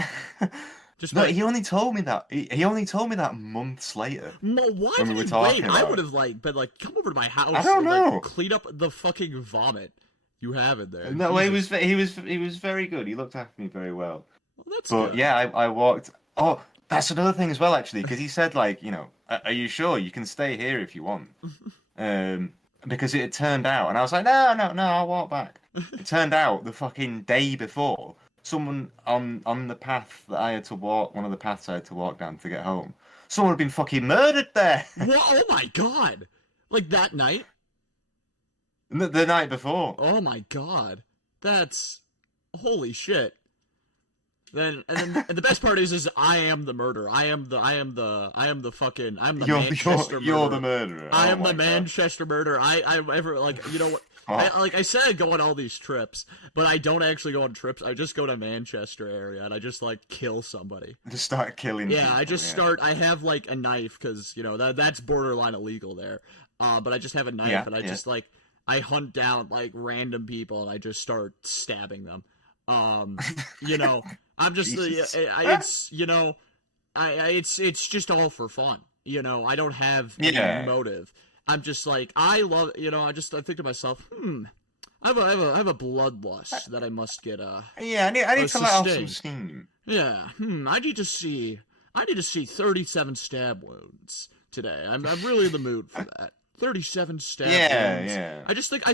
Just No, by he only told me that. He only told me that months later No, why when we did were he wait? talking I about would it. have like been like, come over to my I house don't and like know. clean up the fucking vomit you have in there. No, Jesus. he was very good. He looked after me very well. Well, that's But good. yeah, I walked. Oh, that's another thing as well, actually, because he said like, are you sure you can stay here if you want? Um, because it had turned out, and I was like, no, I'll walk back. It turned out the fucking day before, someone on the path that I had to walk, one of the paths I had to walk down to get home, someone had been fucking murdered there What? Oh my god! Like that night? the night before. Oh my god! That's holy shit. Then and the best part is I am the murderer. I am the Manchester You're the murderer. murderer. I Oh am the my God. Manchester murderer. I ever like you know what Oh, I said I go on all these trips, but I don't actually go on trips. I just go to Manchester area and I just like kill somebody. just start killing Yeah, people. I just Yeah. start. I have like a knife because you know that's borderline illegal there. But I just have a knife Yeah, and I yeah. just like I hunt down like random people and I just start stabbing them. You know, I'm just Jesus. it's you know, it's just all for fun. You know, I don't have any Yeah. motive. I'm just like I love. You know, I think to myself, I have a bloodlust that I must get Yeah, I need to let off some sustained. steam. Yeah, I need to see 37 stab wounds today. I'm really in the mood for that. 37 stab Yeah, wounds. yeah. I just think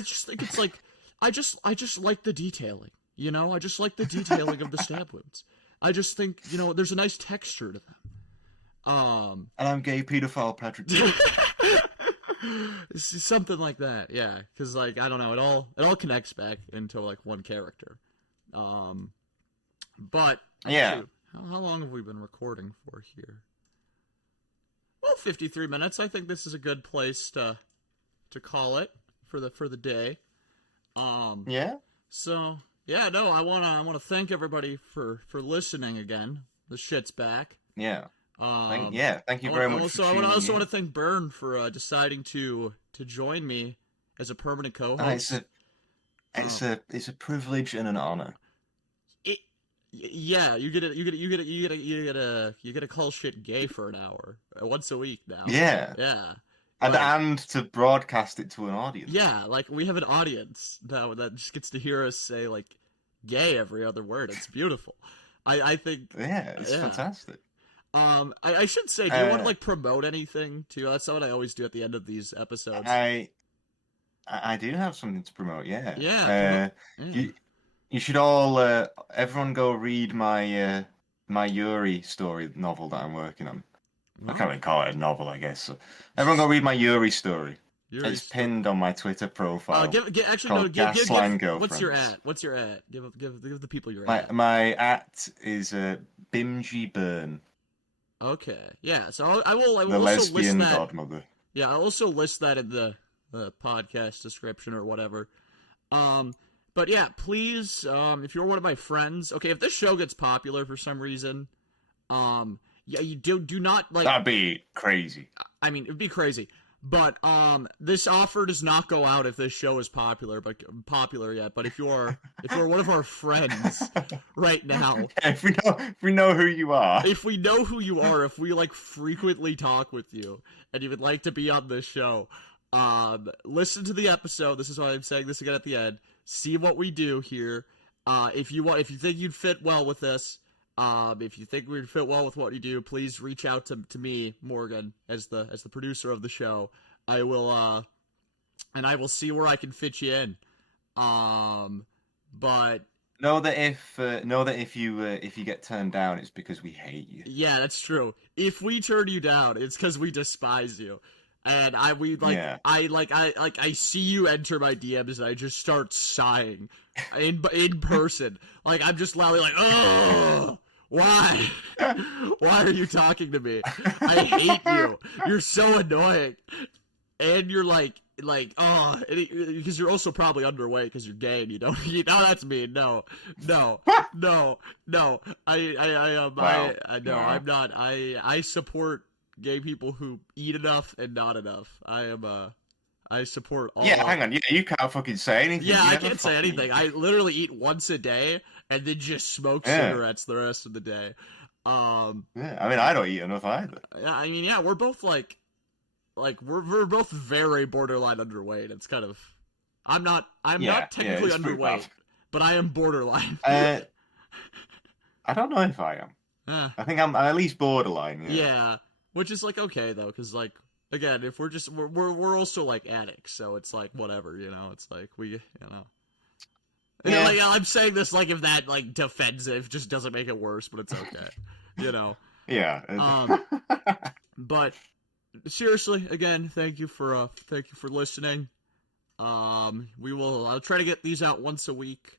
it's like I just like the detailing. You know, I just like the detailing of the stab wounds. I just think, you know, there's a nice texture to them. And I'm gay pedophile Patrick. Something like that. Yeah, cuz like I don't know, it all connects back into like one character. But Yeah. shoot, how long have we been recording for here? Well, 53 minutes. I think this is a good place to call it for the day. Yeah? So yeah, no, I wanna thank everybody for listening again. The shit's back. Yeah. Um, Thank you very much for tuning I also in. want to thank Bern for deciding to join me as a permanent co-host. It's a privilege and an honor. Yeah, you get to call shit gay for an hour once a week now. Yeah. Yeah. And Like, and to broadcast it to an audience. yeah, like we have an audience now that just gets to hear us say like gay every other word. It's beautiful. I think Yeah, it's yeah. fantastic. I should say, do you want to like promote anything too? That's what I always do at the end of these episodes. I do have something to promote, yeah. Yeah, yeah. You should all everyone go read my my Yuri story novel that I'm working on. I Well, can't really call it a novel, I guess. So, everyone go read my Yuri story. Yuri's It's pinned on my Twitter profile. It's actually no, called Gasline what's your Girlfriends. at? What's your at? Give the people your My at. my at is Bimji Bern, Okay, yeah. So I will the also list lesbian that. godmother. Yeah, I'll also list that in the podcast description or whatever. Um, but yeah, please, if you're one of my friends, okay, if this show gets popular for some reason, yeah, you do not like. That'd be crazy. I mean, it'd be crazy. But this offer does not go out if this show is popular yet. But if you're one of our friends right now, If we know who you are. if we know who you are, if we like frequently talk with you, and you would like to be on this show, listen to the episode. This is why I'm saying this again at the end. See what we do here. If you think you'd fit well with this, if you think we'd fit well with what you do, please reach out to me, Morgan, as the producer of the show. I will and I will see where I can fit you in. But Know that if you get turned down, it's because we hate you. yeah, that's true. If we turn you down, it's because we despise you. And Yeah. I see you enter my DMs and I just start sighing in person. Like I'm just loudly like, oh, why? Why are you talking to me? I hate you. You're so annoying. And you're like oh, because you're also probably underweight because you're gay and you don't that's mean. No. Wow. No, No. I'm not. I support gay people who eat enough and not enough. I support all. Yeah, hang on. Yeah, you can't fucking say anything. Yeah, You I never can't say fucking- anything. I literally eat once a day and then just smoke Yeah. cigarettes the rest of the day. Yeah, I mean, I don't eat enough either. I mean, yeah, we're both like we're both very borderline underweight. It's kind of I'm not technically it's pretty underweight, bad. but I am borderline. I don't know if I am. Uh, I think I'm at least borderline. Yeah. yeah, which is like okay though, because like again, if we're also like addicts, so it's like whatever, you know. It's like we, And Yeah. like I'm saying this like if that like defensive just doesn't make it worse, but it's okay, you know. Yeah. But seriously, again, thank you for listening. I'll try to get these out once a week.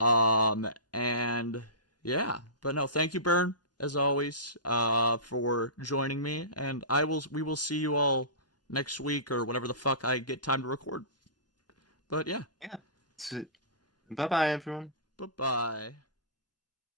And yeah, but no, thank you, Bern, as always, for joining me, and we will see you all next week or whenever the fuck I get time to record. But yeah. Yeah. Bye bye, everyone. Bye-bye.